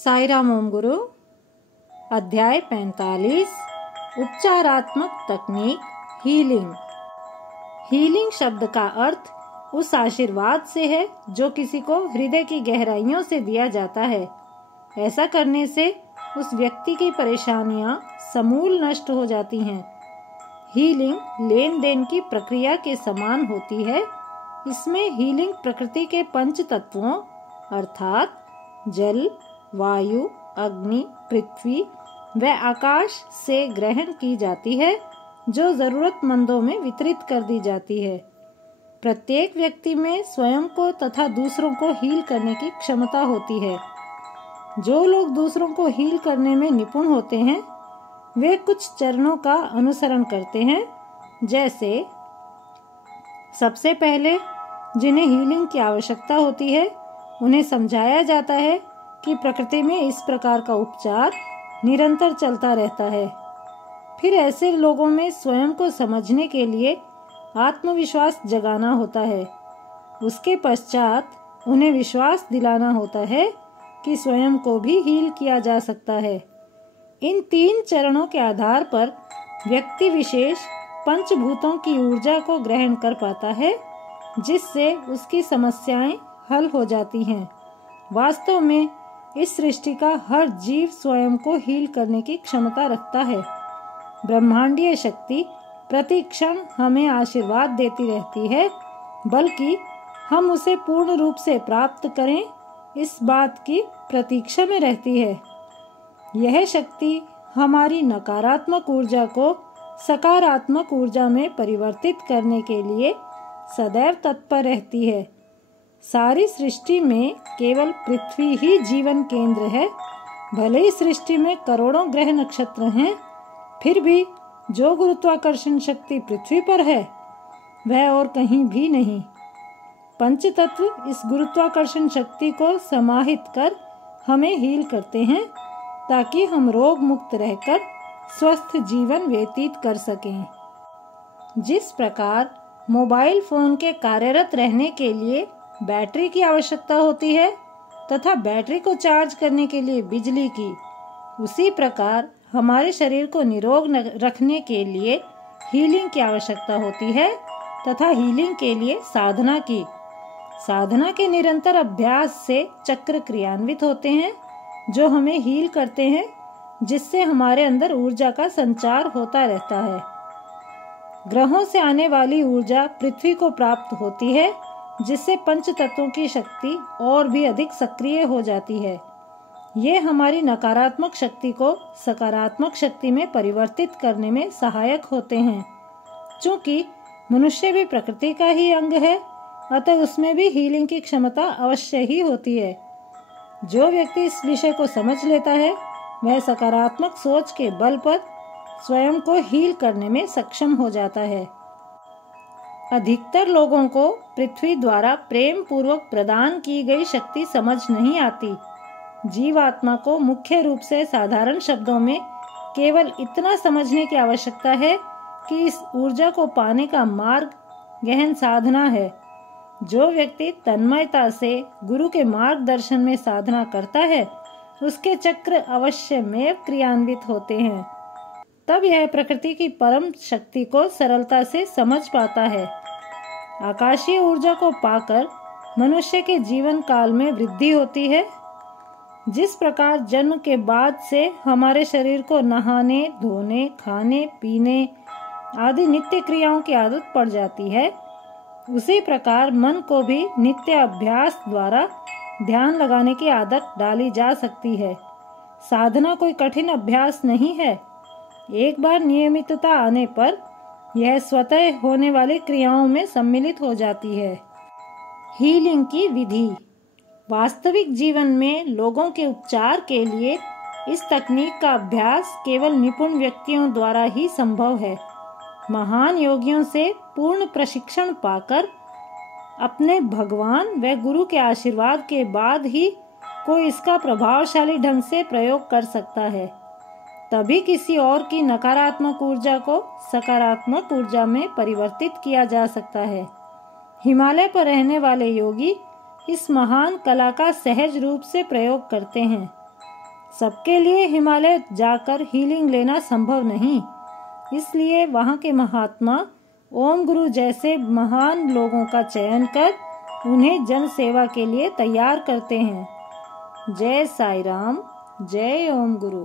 साई राम ओम गुरु। अध्याय 45 उपचारात्मक तकनीक हीलिंग। हीलिंग शब्द का अर्थ उस आशीर्वाद से है जो किसी को हृदय की गहराइयों से दिया जाता है। ऐसा करने से उस व्यक्ति की परेशानियां समूल नष्ट हो जाती हैं। हीलिंग लेन देन की प्रक्रिया के समान होती है। इसमें हीलिंग प्रकृति के पंच तत्वों अर्थात जल, वायु, अग्नि, पृथ्वी व आकाश से ग्रहण की जाती है, जो जरूरतमंदों में वितरित कर दी जाती है। प्रत्येक व्यक्ति में स्वयं को तथा दूसरों को हील करने की क्षमता होती है। जो लोग दूसरों को हील करने में निपुण होते हैं, वे कुछ चरणों का अनुसरण करते हैं। जैसे सबसे पहले जिन्हें हीलिंग की आवश्यकता होती है, उन्हें समझाया जाता है कि प्रकृति में इस प्रकार का उपचार निरंतर चलता रहता है। फिर ऐसे लोगों में स्वयं को समझने के लिए आत्मविश्वास जगाना होता है। उसके पश्चात उन्हें विश्वास दिलाना होता है कि स्वयं को भी हील किया जा सकता है। इन 3 चरणों के आधार पर व्यक्ति विशेष पंचभूतों की ऊर्जा को ग्रहण कर पाता है, जिससे उसकी समस्याएं हल हो जाती हैं। वास्तव में इस सृष्टि का हर जीव स्वयं को हील करने की क्षमता रखता है। ब्रह्मांडीय शक्ति प्रति क्षण हमें आशीर्वाद देती रहती है, बल्कि हम उसे पूर्ण रूप से प्राप्त करें इस बात की प्रतीक्षा में रहती है। यह शक्ति हमारी नकारात्मक ऊर्जा को सकारात्मक ऊर्जा में परिवर्तित करने के लिए सदैव तत्पर रहती है। सारी सृष्टि में केवल पृथ्वी ही जीवन केंद्र है। भले ही सृष्टि में करोड़ों ग्रह नक्षत्र हैं, फिर भी जो गुरुत्वाकर्षण शक्ति पृथ्वी पर है, वह और कहीं भी नहीं। पंचतत्व इस गुरुत्वाकर्षण शक्ति को समाहित कर हमें हील करते हैं, ताकि हम रोग मुक्त रहकर स्वस्थ जीवन व्यतीत कर सकें। जिस प्रकार मोबाइल फोन के कार्यरत रहने के लिए बैटरी की आवश्यकता होती है तथा बैटरी को चार्ज करने के लिए बिजली की, उसी प्रकार हमारे शरीर को निरोग रखने के लिए हीलिंग की आवश्यकता होती है तथा हीलिंग के लिए साधना की। साधना के निरंतर अभ्यास से चक्र क्रियान्वित होते हैं, जो हमें हील करते हैं, जिससे हमारे अंदर ऊर्जा का संचार होता रहता है। ग्रहों से आने वाली ऊर्जा पृथ्वी को प्राप्त होती है, जिससे पंच तत्वों की शक्ति और भी अधिक सक्रिय हो जाती है। ये हमारी नकारात्मक शक्ति को सकारात्मक शक्ति में परिवर्तित करने में सहायक होते हैं। चूंकि मनुष्य भी प्रकृति का ही अंग है, अतः उसमें भी हीलिंग की क्षमता अवश्य ही होती है। जो व्यक्ति इस विषय को समझ लेता है, वह सकारात्मक सोच के बल पर स्वयं को हील करने में सक्षम हो जाता है। अधिकतर लोगों को पृथ्वी द्वारा प्रेम पूर्वक प्रदान की गई शक्ति समझ नहीं आती। जीवात्मा को मुख्य रूप से साधारण शब्दों में केवल इतना समझने की आवश्यकता है कि इस ऊर्जा को पाने का मार्ग गहन साधना है। जो व्यक्ति तन्मयता से गुरु के मार्गदर्शन में साधना करता है, उसके चक्र अवश्यमेव क्रियान्वित होते हैं। तब यह प्रकृति की परम शक्ति को सरलता से समझ पाता है। आकाशीय ऊर्जा को पाकर मनुष्य के जीवन काल में वृद्धि होती है। जिस प्रकार जन्म के बाद से हमारे शरीर को नहाने, धोने, खाने, पीने आदि नित्य क्रियाओं की आदत पड़ जाती है, उसी प्रकार मन को भी नित्य अभ्यास द्वारा ध्यान लगाने की आदत डाली जा सकती है। साधना कोई कठिन अभ्यास नहीं है। एक बार नियमितता आने पर यह स्वतः होने वाली क्रियाओं में सम्मिलित हो जाती है। हीलिंग की विधि। वास्तविक जीवन में लोगों के उपचार के लिए इस तकनीक का अभ्यास केवल निपुण व्यक्तियों द्वारा ही संभव है। महान योगियों से पूर्ण प्रशिक्षण पाकर अपने भगवान व गुरु के आशीर्वाद के बाद ही कोई इसका प्रभावशाली ढंग से प्रयोग कर सकता है। तभी किसी और की नकारात्मक ऊर्जा को सकारात्मक ऊर्जा में परिवर्तित किया जा सकता है। हिमालय पर रहने वाले योगी इस महान कला का सहज रूप से प्रयोग करते हैं। सबके लिए हिमालय जाकर हीलिंग लेना संभव नहीं, इसलिए वहाँ के महात्मा ओम गुरु जैसे महान लोगों का चयन कर उन्हें जन सेवा के लिए तैयार करते हैं। जय साईं राम, जय ओम गुरु।